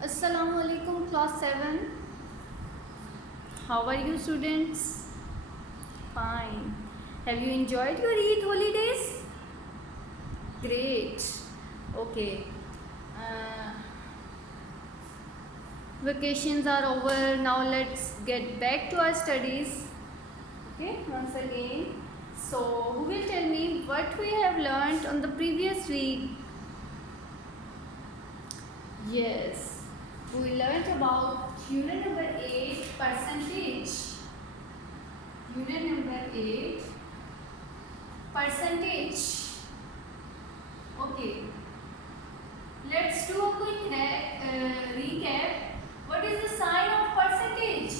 Assalamu alaikum class 7. How are you students? Fine. Have you enjoyed your Eid holidays? Great. Okay. Uh, Vacations are over. Now let's get back to our studies. Okay, once again. So, who will tell me what we have learned on the previous week? Yes, we learned about unit number 8, percentage. Unit number 8, percentage. Okay, let's do a quick recap. What is the sign of percentage?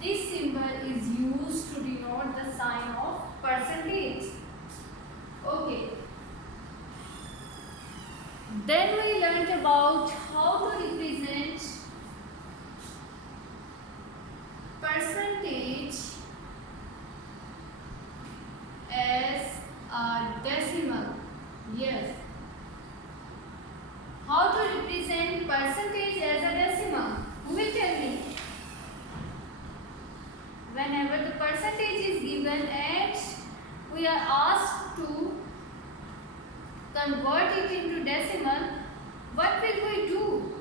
This symbol is used to denote the sign of percentage. Okay. Then we learned about how to represent percentage as a decimal. Yes. How to represent percentage as a decimal? Who will tell me? Whenever the percentage is given and we are asked to convert it into decimal, what will we do?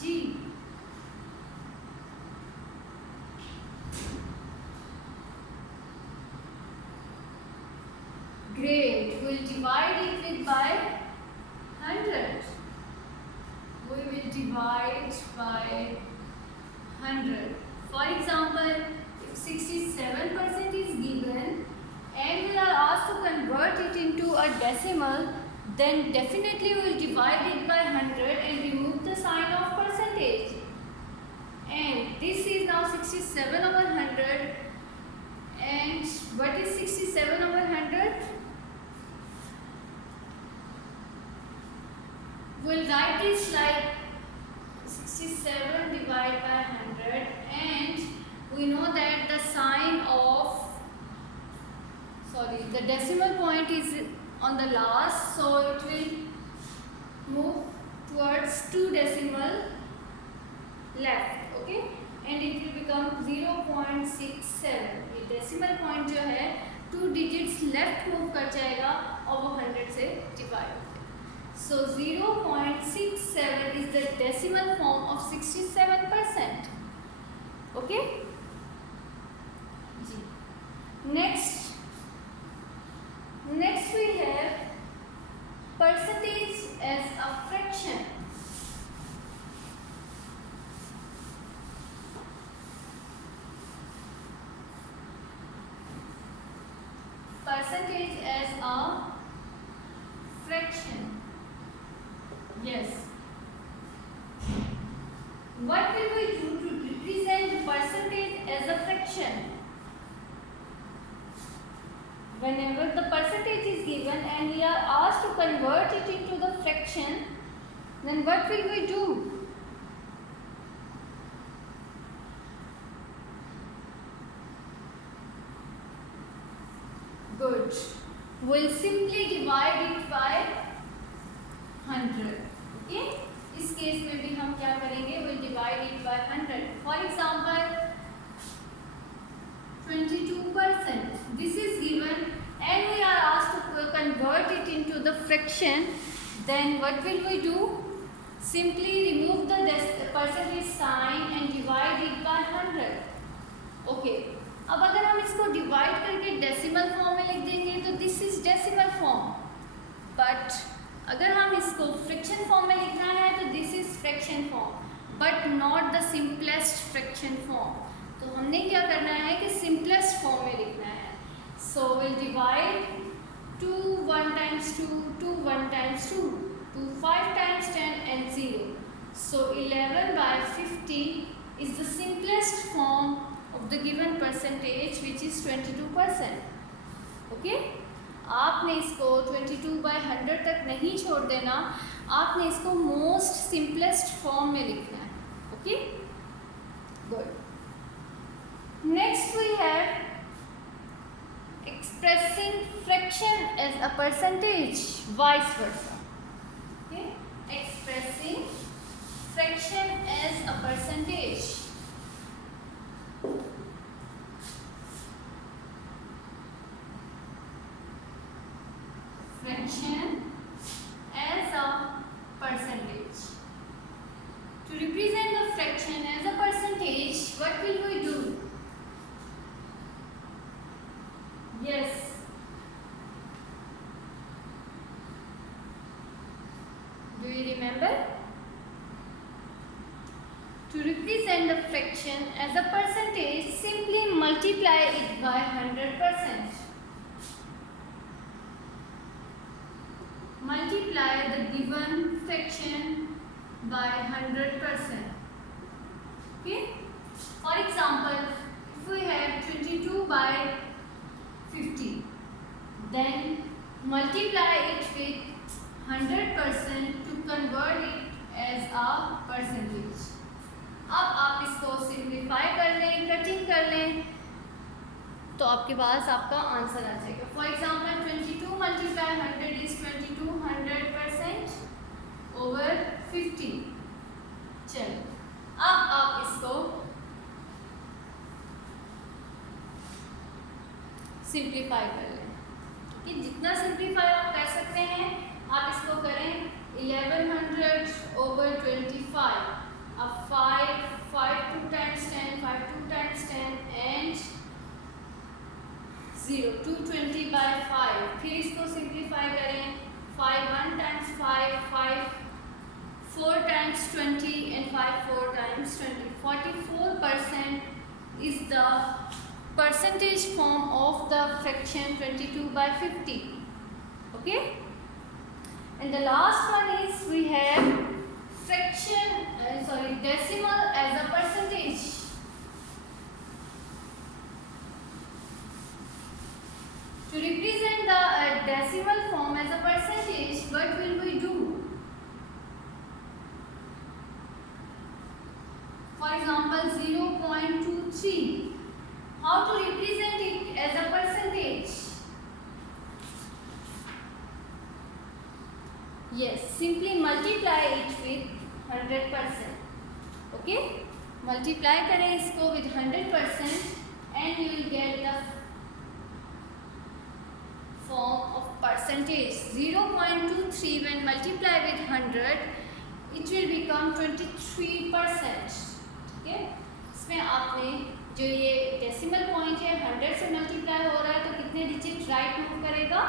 G. Great. We will divide it with by 100. We will divide by 100. For example, if 67% is given and we are asked to convert it into a decimal, then definitely we will divide it by 100 and remove the sign of percentage. And this is now 67 over 100. And what is 67 over 100? We'll write this like 67 divided by 100, and we know that the sign of the decimal point is on the last, so it will move towards 2 decimal left, okay, and it will become 0.67. ये decimal point जो है 2 digits left move कर जाएगा और वो 100 से divide. So 0.67 is the decimal form of 67%. Okay? Next we have percentage as a fraction. Percentage as a fraction. Yes. What will we do to represent percentage as a fraction? Whenever the percentage is given and we are asked to convert it into the fraction, then what will we do? Good. We'll simply divide it by 100. Okay? इस केस में भी हम क्या करेंगे? We'll divide it by 100. For example, 22%. This is given and we are asked to convert it into the fraction. Then what will we do? Simply remove the percentage sign and divide it by 100. Okay. अब अगर हम इसको डिवाइड करके decimal form में लिख देंगे तो this is decimal form, but अगर हम इसको फ्रैक्शन फॉर्म में लिखना है तो this is fraction form, but not the simplest fraction form. तो हमने क्या करना है कि सिंपलेस्ट फॉर्म में लिखना है. सो विल डिवाइड 2 1 times 2 2 1 times 2 2 5 times 10 and 0. So 11 by 50 is the simplest form of the given percentage, which is 22%. Okay? आपने इसको 22 by 100 तक नहीं छोड़ देना, आपने इसको मोस्ट सिंपलेस्ट फॉर्म में लिखना है. Okay, good. Next we have expressing fraction as a percentage, vice versa. expressing fraction as a percentage. Fraction as a percentage. To represent the fraction as a percentage, what will we do? Yes. Do you remember? To represent the fraction as a percentage, simply multiply it by 100%. Multiply the given fraction by 100%. Okay? For example, if we have 22 by 50, then multiply it with 100% to convert it as a percentage. अब आप इसको सिंप्लीफाई कर लें, कटिंग कर लें, तो आपके पास आपका आंसर आ जाएगा. फॉर एग्जाम्पल 22 मल्टीप्लाई 100 इज 22 100% ओवर 50. चलो अब आप इसको सिंप्लीफाई कर लें. कि जितना सिंप्लीफाई आप कर सकते हैं आप इसको करें. 1100 ओवर 25. अब 5 2 times 10, 5 2 times 10 and 0. 220 by 5. फिर इसको सिंप्लीफाई करें. 5 1 times 5, 5 4 times 20 and 5 4 times 20. 44% is the percentage form of the fraction 22 by 50. Okay? And the last one is we have fraction, decimal as a percentage. To represent the decimal form as a percentage, what will we do? For example, 0.23. How to represent it as a percentage? Yes, simply multiply it with 100%. Okay? Multiply करें इसको with 100% and you will get the form of percentage. 0.23 when multiply with 100, it will become 23%. Okay? इसमें आपने जो ये decimal point है 100 से मल्टीप्लाई हो रहा है तो कितने डिजिट राइट मूव करेगा?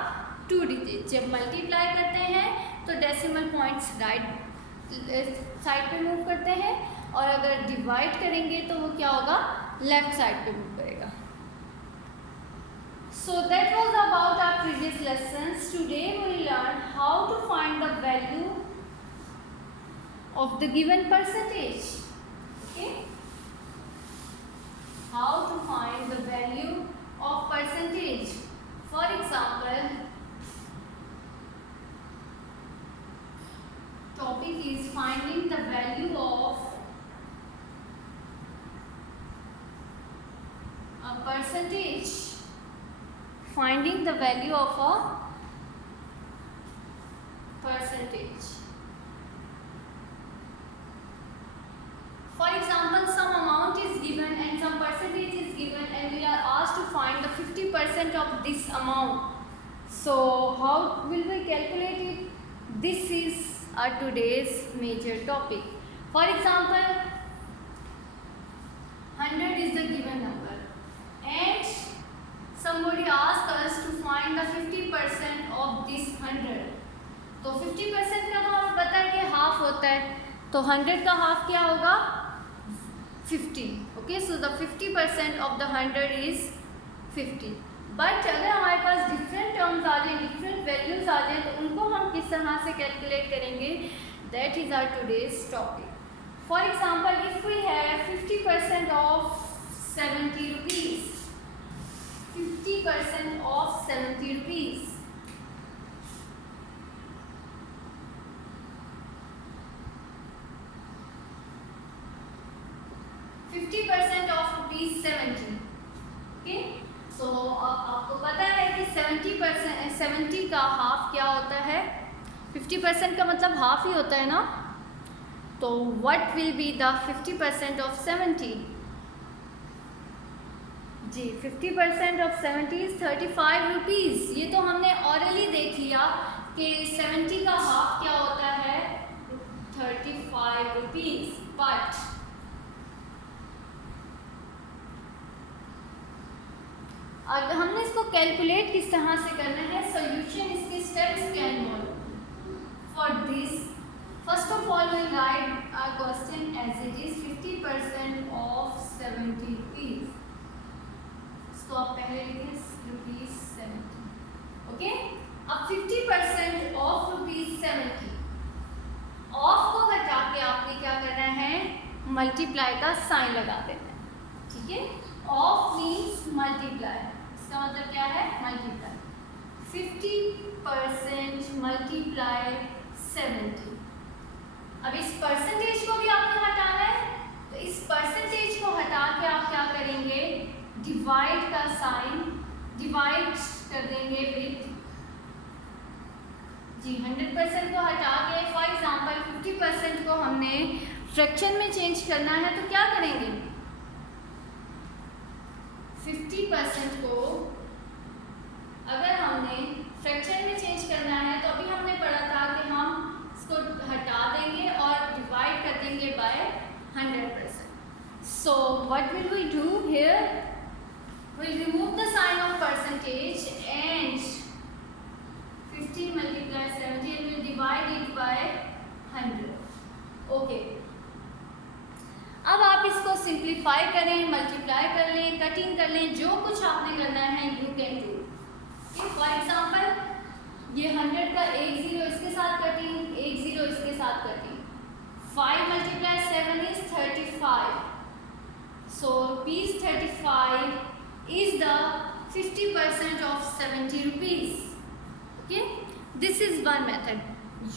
2 डिजिट. जब मल्टीप्लाई करते हैं तो डेसिमल पॉइंट्स राइट साइड पे मूव करते हैं और अगर डिवाइड करेंगे तो वो क्या होगा? लेफ्ट साइड पे मूव करेगा. So that was about our previous lessons. Today we will learn how to find the value of the given percentage. Okay? How to find the value of percentage. For example, topic is finding the value of a percentage. Finding the value of a percentage. For example, some amount is given and some percentage is given and we are asked to find the 50% of this amount. So how will we calculate it? This is our today's major topic. For example, 100 is the given number and somebody asked us to find the 50% of this 100. तो 50% का तो हमें पता है कि हाफ होता है, तो 100 का हाफ क्या होगा? 50. Okay, so the 50% of the 100 is 50. बट अगर हमारे पास डिफरेंट टर्म्स आ जाए, डिफरेंट वैल्यूज आ जाए तो उनको हम किस तरह से कैलकुलेट करेंगे? That is our today's topic. For example, if we have 50% of 70 rupees, 50% of 70 rupees. Rupees 70. Okay? So आपको पता है कि 70% 70 का हाफ क्या होता है? 50% का मतलब हाफ ही होता है ना. तो what will be the 50% of 70? जी 50% ऑफ 70 इज 35 रुपीज़। ये तो हमने ऑरली देख लिया कि 70 का हाफ क्या होता है, 35 रुपीज़। बट अगर हमने इसको कैलकुलेट किस तरह से करना है, सोल्यूशन इसके स्टेप्स क्या involve. For this first of all will write our question as it is 50% of 70 rupees. इसको आप पहले लिखें ₹70। ओके, अब 50% ऑफ ₹70, ऑफ को हटा के आपने क्या करना है, मल्टीप्लाई का साइन लगा देना है। ठीक है, ऑफ मीन्स मल्टीप्लाई, इसका मतलब क्या है, मल्टीप्लाई। 50% मल्टीप्लाई 70। अब इस परसेंटेज को भी आपने हटाना है, तो इस परसेंटेज को हटा के आप क्या करेंगे, डिवाइड का साइन, डिवाइड कर देंगे विद जी 100% को हटा के, फॉर एग्जांपल 50% को हमने फ्रैक्शन में चेंज करना है, तो क्या करेंगे, 50% को अगर हमने फ्रैक्शन में चेंज करना है, तो अभी हमने पढ़ा था कि हम इसको हटा देंगे और डिवाइड कर देंगे by 100%। So what will we do here, we'll remove the sign of percentage and 50 multiply 70 and we'll divide it by 100. Okay. अब आप इसको सिंप्लीफाई करें, मल्टीप्लाई कर लें, कटिंग कर लें, जो कुछ आपने करना है you can do. For example ये 100 का एक जीरो इसके साथ कटिंग, एक जीरो इसके साथ कटिंग। 5 multiply 7 is 35. So rupees 35 is the 50% of 70 rupees. Okay, this is one method.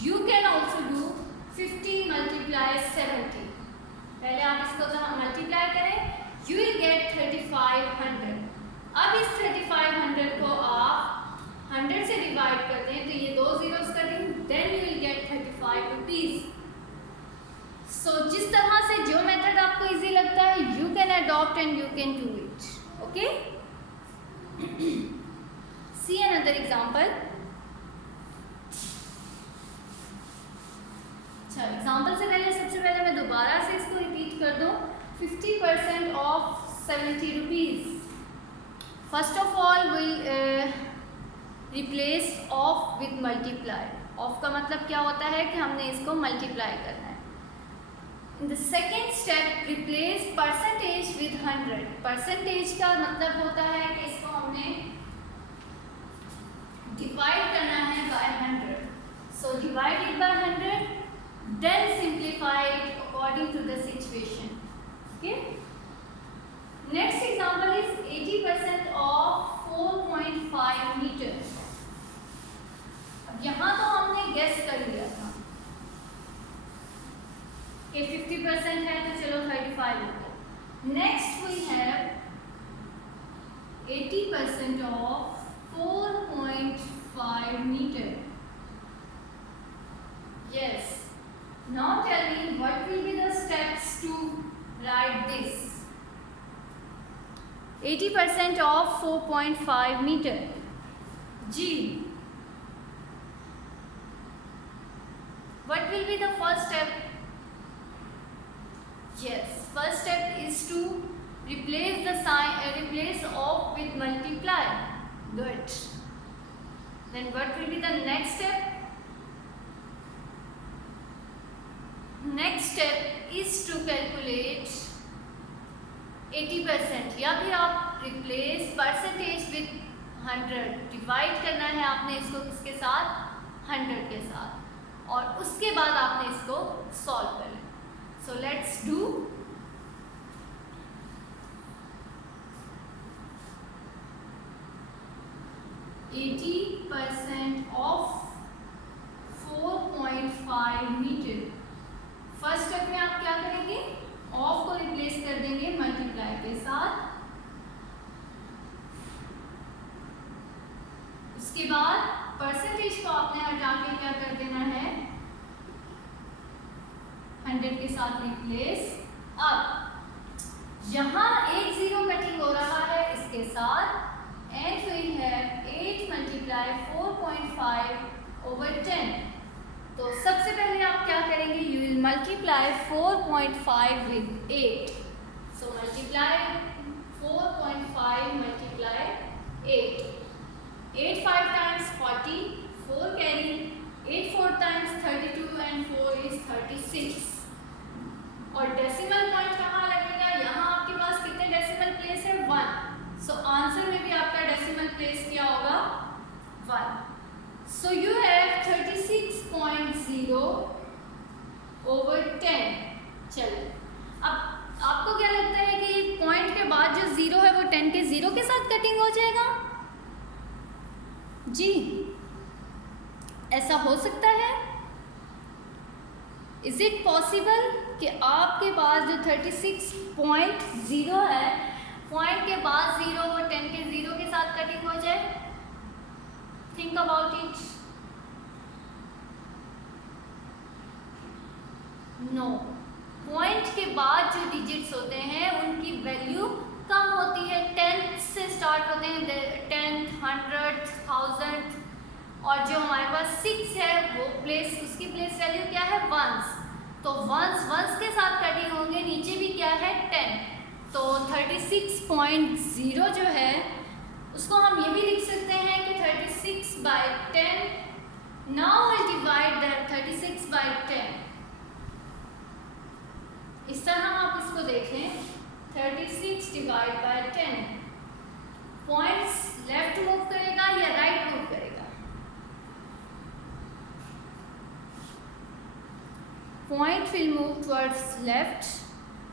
You can also do 50 multiply 70. पहले आप इसको मल्टीप्लाई करें, you will get 3500. अब इस 3500 को आप 100 से डिवाइड कर दें, तो ये दो zeros cutting, then you will get 35 rupees. So जिस तरह से जो मेथड आपको इजी लगता है, you can adopt and you can do it. Okay? See another example. अच्छा, एग्जाम्पल से पहले सबसे पहले मैं दोबारा से इसको रिपीट कर दूं। 50% of 70 rupees. First of all will replace of with multiply. Of का मतलब क्या होता है कि हमने इसको मल्टीप्लाई करना है। In the second step replace percentage with 100। परसेंटेज का मतलब होता है कि इसको हमने डिवाइड करना है by 100। So divide it by 100, then simplify it according to the situation. Okay. Next example is 80% of 4.5 meters. अब यहाँ तो हमने गेस कर लिया था कि 50% है, तो चलो 35 होगा। Next we have 80% of 4.5 meter. Yes. Now tell me what will be the steps to write this. 80% of 4.5 meter. G. What will be the first step? Yes, first step is to replace the sign, replace of with multiply. Good. Then what will be the next step? Next step is to calculate 80%, या फिर आप replace percentage with 100, डिवाइड करना है आपने इसको किसके साथ, 100 के साथ, और उसके बाद आपने इसको सॉल्व कर लें। So let's do. %80 of 4.5 metre. First step में आप क्या करेंगे, ऑफ को रिप्लेस कर देंगे मल्टीप्लाई के साथ। उसके बाद परसेंटेज को आपने हटा के क्या कर देना है, 100 के रिप्लेस। अब यहाँ 1 0 कटिंग हो रहा है इसके साथ एंड वी हैव 8 मल्टीप्लाई 4.5/10। तो सबसे पहले आप क्या करेंगे, यू विल मल्टीप्लाई 4.5 विद 8। सो मल्टीप्लाई 4.5 मल्टीप्लाई 8। 8 5 times 40, 4 carry, 8 4 times 32 and 4 is 36। और डेसिमल पॉइंट कहाँ लगेगा, यहाँ आपके पास कितने डेसिमल प्लेस है, 1। सो आंसर में भी आपका डेसिमल प्लेस क्या होगा, 1। So you have 36.0/10। चलो अब आपको क्या लगता है कि पॉइंट के बाद जो 0 है वो 10 के 0 के साथ कटिंग हो जाएगा? जी, ऐसा हो सकता है? इज इट पॉसिबल कि आपके पास जो 36.0 है, पॉइंट के बाद 0 वो 10 के 0 के साथ कटिंग हो जाए? Think about it. No, point के बाद जो डिजिट्स होते हैं उनकी वैल्यू कम होती है, 10 से स्टार्ट होते हैं, 10, 100, 1000। और जो हमारे पास 6 है वो प्लेस, उसकी प्लेस वैल्यू क्या है, 1s। तो 1s के साथ कटिंग होंगे, नीचे भी क्या है, 10। तो 36.0 जो है उसको हम ये भी लिख सकते हैं कि 36/10। Now will divide that 36/10। इस तरह आप इसको देख लें, 36 divide by 10। Points left move करेगा या राइट मूव करेगा? Point will move towards left.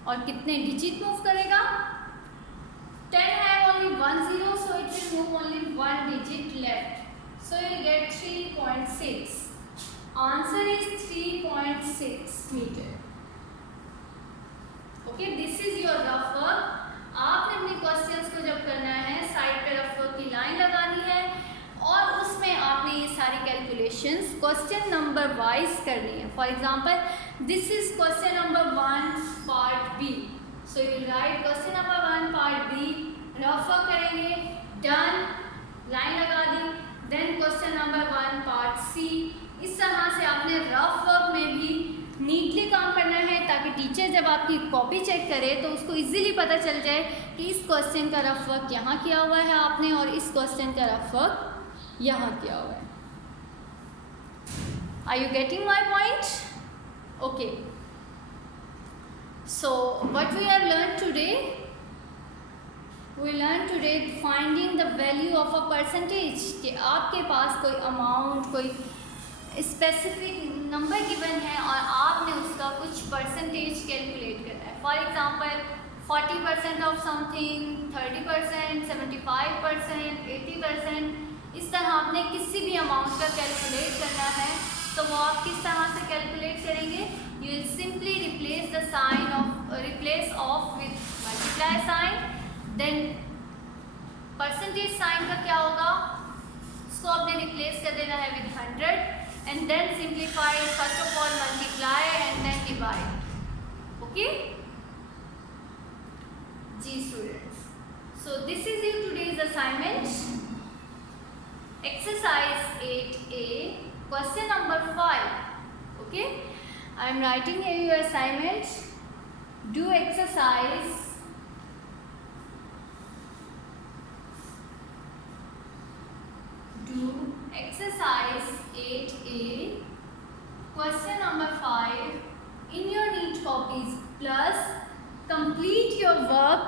और कितने डिजिट मूव करेगा? 10 have only 1 0, so it will move only 1 digit left. So you will get 3.6. Answer is 3.6 meter. Okay, this is your rough work. आपने अपने क्वेश्चंस को जब करना है, साइड पे रफ वर्क की लाइन लगानी है और उसमें आपने ये सारी कैलकुलेशंस क्वेश्चन नंबर वाइज करनी है। For example, this is question number 1 part B. So you will write question number 1 part B, rough work करेंगे, डन, लाइन लगा दी। Then question number 1 part C. इस तरह से आपने रफ वर्क में भी नीटली काम करना है ताकि टीचर जब आपकी कॉपी चेक करे तो उसको इजीली पता चल जाए कि इस क्वेश्चन का रफ वर्क यहाँ किया हुआ है आपने और इस क्वेश्चन का रफ वर्क यहाँ किया हुआ है। Are you getting my point? Okay, so what we have learned today, we learned today finding the value of a percentage। कि आपके पास कोई अमाउंट, कोई स्पेसिफिक नंबर गिवन है और आपने उसका कुछ परसेंटेज कैलकुलेट करना है। For example 40% of something, 30%, 75%, 80%। इस तरह आपने किसी भी अमाउंट का कैलकुलेट करना है तो वो आप किस तरह से कैलकुलेट करेंगे? You will simply replace the sign of replace of with multiply sign, then percentage sign का क्या होगा, उसको आपने replace कर देना है with 100 and then simplify, first of all multiply and then divide. Okay? Ji students, so this is your today's assignment, exercise 8A, question number 5. Okay? I am writing here your assignment. Do exercise do exercise 8A, question number 5 in your neat copies, plus complete your work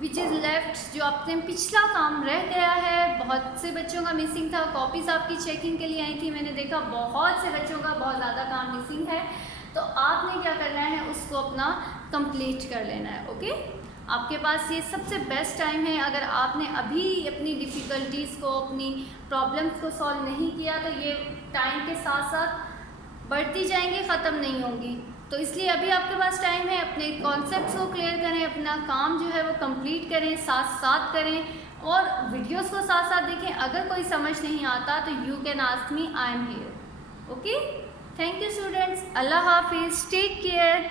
which is left। जो आपने पिछला काम रह गया है, बहुत से बच्चों का मिसिंग था, कॉपीज़ आपकी चेकिंग के लिए आई थी, मैंने देखा बहुत से बच्चों का बहुत ज़्यादा काम मिसिंग है, तो आपने क्या करना है, उसको अपना कंप्लीट कर लेना है। ओके, आपके पास ये सबसे बेस्ट टाइम है। अगर आपने अभी अपनी डिफ़िकल्टीज़ को, अपनी प्रॉब्लम्स को सॉल्व नहीं किया तो ये टाइम के साथ साथ बढ़ती जाएंगी, ख़त्म नहीं होंगी। तो इसलिए अभी आपके पास टाइम है, अपने कॉन्सेप्ट्स को क्लियर करें, अपना काम जो है वो कंप्लीट करें, साथ साथ करें और वीडियोस को साथ साथ देखें। अगर कोई समझ नहीं आता तो you can ask me, I am here. Okay. Thank you students. Allah Hafiz. Take care.